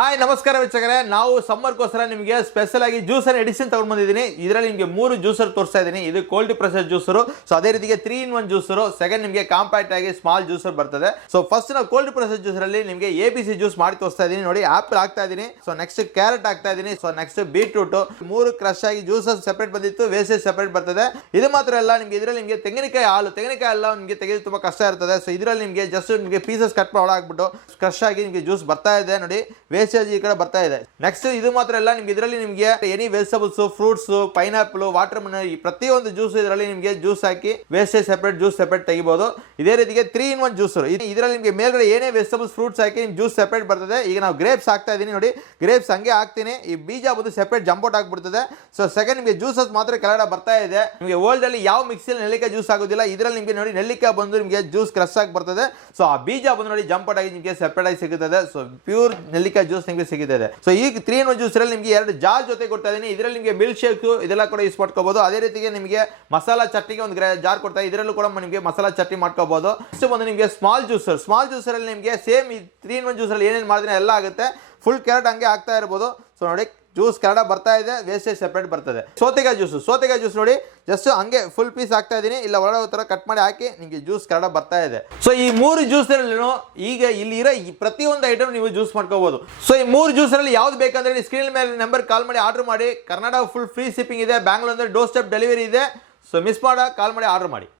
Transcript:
Hi ನಮಸ್ಕಾರ ವೀಕ್ಷಕರೇ, ನಾವು ಸಮ್ಮರ್ಗೋಸ್ಕರ ನಿಮಗೆ ಸ್ಪೆಷಲ್ ಆಗಿ ಜ್ಯೂಸರ್ ಎಡಿಷನ್ ತಗೊಂಡು ಬಂದಿದ್ದೀನಿ. ಇದರಲ್ಲಿ ನಿಮಗೆ 3 ಜ್ಯೂಸರ್ ತೋರಿಸ್ತಾ ಇದ್ದೀನಿ. ಇದು ಕೋಲ್ಡ್ ಪ್ರೆಸರ್ ಜ್ಯೂಸರು, ಸೊ ಅದೇ ರೀತಿಗೆ 3-in-1 ಜ್ಯೂಸರು, ಸೆಕೆಂಡ್ ನಿಮಗೆ ಕಾಂಪ್ಯಾಕ್ಟ್ ಆಗಿ ಸ್ಮಾಲ್ ಜ್ಯೂಸರ್ ಬರ್ತದೆ. ಸೊ ಫಸ್ಟ್ ನಾವು ಕೋಲ್ಡ್ ಪ್ರೆಸರ್ ಜ್ಯೂಸರ್ ಅಲ್ಲಿ ನಿಮಗೆ ABC ಜ್ಯೂಸ್ ಮಾಡಿ ತೋರಿಸ್ತಾ ಇದ್ದೀನಿ. ನೋಡಿ, ಆಪಲ್ ಹಾಕ್ತಾ ಇದ್ದೀನಿ, ಸೊ ನೆಕ್ಸ್ಟ್ ಕ್ಯಾರೆಟ್ ಹಾಕ್ತಾ ಇದ್ದೀನಿ, ಸೊ ನೆಕ್ಸ್ಟ್ ಬೀಟ್ರೂಟ್, 3 ಕ್ರಶ್ ಆಗಿ ಜ್ಯೂಸಸ್ ಸೆಪರೇಟ್ ಬಂದಿತ್ತು, ವೇಸ್ಟೇಜ್ ಸೆಪರೇಟ್ ಬರ್ತದೆ. ಇದು ಮಾತ್ರ ಅಲ್ಲ, ನಿಮಗೆ ಇದರಲ್ಲಿ ನಿಮಗೆ ತೆಂಗಿನಕಾಯಿ ಹಾಲು ನಿಮಗೆ ತೆಗೆದು ತುಂಬಾ ಕಷ್ಟ ಇರ್ತದೆ. ಸೊ ಇದರಲ್ಲಿ ನಿಮಗೆ ಜಸ್ಟ್ ನಿಮಗೆ ಪೀಸಸ್ ಕಟ್ ಮಾಡಿ ಹಾಕ್ಬಿಟ್ಟು ಕ್ರಶ್ ಆಗಿ ನಿಮಗೆ ಜ್ಯೂಸ್ ಬರ್ತಾ ಇದೆ. ನೋಡಿ, ವೇಸ್ಟೇಜ್ ಈ ಕಡೆ ಬರ್ತಾ ಇದೆ. ನೆಕ್ಸ್ಟ್ ಇದು ಮಾತ್ರ ಅಲ್ಲ, ನಿಮ್ಗೆ ಇದರಲ್ಲಿ ನಿಮಗೆ any vegetables, fruits, pineapple, water melon, ಈ ಪ್ರತಿಯೊಂದು ಜ್ಯೂಸ್ ಇದರಲ್ಲಿ ನಿಮಗೆ ಜ್ಯೂಸ್ ಹಾಕಿ ವೇಸ್ಟೇಜ್ ಸೆಪರೇಟ್, ಜ್ಯೂಸ್ ಸೆಪರೇಟ್ ತೆಗಿಬಹುದು. ಇದೇ ರೀತಿಗೆ 3-in-1 ಜ್ಯೂಸರ್, ಇದರಲ್ಲಿ ನಿಮಗೆ ಮೇಲ್ಗಡೆ ಏನೇ ವೆಜಿಟಬಲ್ಸ್, ಫ್ರೂಟ್ಸ್ ಹಾಕಿ ಜ್ಯೂಸ್ ಸೆಪರೇಟ್ ಬರ್ತದೆ. ಈಗ ನಾವು ಗ್ರೇಪ್ಸ್ ಹಾಕ್ತಾ ಇದೀನಿ. ನೋಡಿ, ಗ್ರೇಪ್ಸ್ ಹಂಗೆ ಹಾಕ್ತೀನಿ, ಈ ಬೀಜ ಬಂದು ಸೆಪರೇಟ್ ಜಂಪೌಟ್ ಆಗ್ಬಿಡ್ತದೆ. ಸೊ ಸೆಕೆಂಡ್ ನಿಮಗೆ ಜ್ಯೂಸಸ್ ಮಾತ್ರ ಕೆಳಗಡೆ ಬರ್ತಾ ಇದೆ. ನಿಮಗೆ ವರ್ಲ್ಡ್ ಅಲ್ಲಿ ಯಾವ ಮಿಕ್ಸಿಯಲ್ಲಿ ನೆಲ್ಲಿಕಾಯಿ ಜ್ಯೂಸ್ ಆಗೋದಿಲ್ಲ. ಇದರಲ್ಲಿ ನಿಮಗೆ ನೋಡಿ ನೆಲ್ಲಿಕಾಯಿ ಬಂದು ನಿಮಗೆ ಜ್ಯೂಸ್ ಕ್ರಶ್ ಆಗಿ ಬರ್ತದೆ. ಸೊ ಆ ಬೀಜ ಬಂದು ನೋಡಿ ಜಂಪೌಟ್ ಆಗಿ ನಿಮಗೆ ಸೆಪರೇಟ್ ಆಗಿ ಸಿಗುತ್ತದೆ. ಸೊ ಪ್ಯೂರ್ ನೆಲ್ಲಿಕಾಯಿ ಜ್ಯೂಸ್ ನಿಮಗೆ ಸಿಗುತ್ತದೆ. ಸೊ ಈಗ 3-in-1 ಜ್ಯೂಸ್ ಅಲ್ಲಿ ನಿಮಗೆ 2 ಜಾರ್ ಜೊತೆ ಕೊಡ್ತಾ ಇದೀನಿ. ಇದರಲ್ಲಿ ನಿಮಗೆ ಮಿಲ್ಕ್ ಶೇಕ್ ಇದೆಲ್ಲ ಕೂಡ ಯೂಸ್ ಮಾಡ್ಕೋಬಹುದು. ಅದೇ ರೀತಿಗೆ ನಿಮಗೆ ಮಸಾಲಾ ಚಟ್ನಿಗೆ ಒಂದು ಜಾರ್ ಕೊಡ್ತಾ, ಇದರಲ್ಲೂ ಕೂಡ ನಿಮಗೆ ಮಸಾಲಾ ಚಟ್ನಿ ಮಾಡ್ಕೋಬಹುದು. ನೆಕ್ಸ್ಟ್ ಬಂದು ನಿಮಗೆ ಸ್ಮಾಲ್ ಜ್ಯೂಸರ್ ಅಲ್ಲಿ ನಿಮಗೆ ಸೇಮ್ 3-in-1 ಜ್ಯೂಸ್ ಅಲ್ಲಿ ಏನೇನು ಮಾಡಿದ್ರೆ ಎಲ್ಲ ಆಗುತ್ತೆ. ಫುಲ್ ಕ್ಯಾರೆಟ್ ಹಂಗೆ ಆಗ್ತಾ ಇರಬಹುದು. ಸೊ ನೋಡಿ, ಜ್ಯೂಸ್ ಕೆಳಗಡೆ ಬರ್ತಾ ಇದೆ, ವೇಸ್ಟೇಜ್ ಸೆಪರೇಟ್ ಬರ್ತದೆ. ಸೌತೆಕಾಯಿ ಜ್ಯೂಸ್ ನೋಡಿ, ಜಸ್ಟ್ ಹಂಗೆ ಫುಲ್ ಪೀಸ್ ಹಾಕ್ತಾ ಇದೀನಿ, ಇಲ್ಲ ಒಳಗೆ ತರ ಕಟ್ ಮಾಡಿ ಹಾಕಿ ನಿಮಗೆ ಜ್ಯೂಸ್ ಕೆಳಗಡೆ ಬರ್ತಾ ಇದೆ. ಸೊ ಈ 3 ಜ್ಯೂಸ್ ಈಗ ಇಲ್ಲಿ ಇರೋ ಈ ಪ್ರತಿಯೊಂದು ಐಟಮ್ ನೀವು ಜ್ಯೂಸ್ ಮಾಡ್ಕೋಬಹುದು. ಸೊ ಈ 3 ಜ್ಯೂಸ್ ಅಲ್ಲಿ ಯಾವ್ದು ಬೇಕಂದ್ರೆ ಸ್ಕ್ರೀನ್ ಮೇಲೆ ನಂಬರ್ ಕಾಲ್ ಮಾಡಿ ಆರ್ಡರ್ ಮಾಡಿ. ಕರ್ನಾಟಕ ಫುಲ್ ಫ್ರೀ ಶಿಪ್ಪಿಂಗ್ ಇದೆ. ಬ್ಯಾಂಗ್ಳೂರ್ ಅಂದ್ರೆ ಡೋರ್ ಸ್ಟೆಪ್ ಡೆಲಿವರಿ ಇದೆ. ಸೊ ಮಿಸ್ ಮಾಡ ಕಾಲ್ ಮಾಡಿ ಆರ್ಡರ್ ಮಾಡಿ.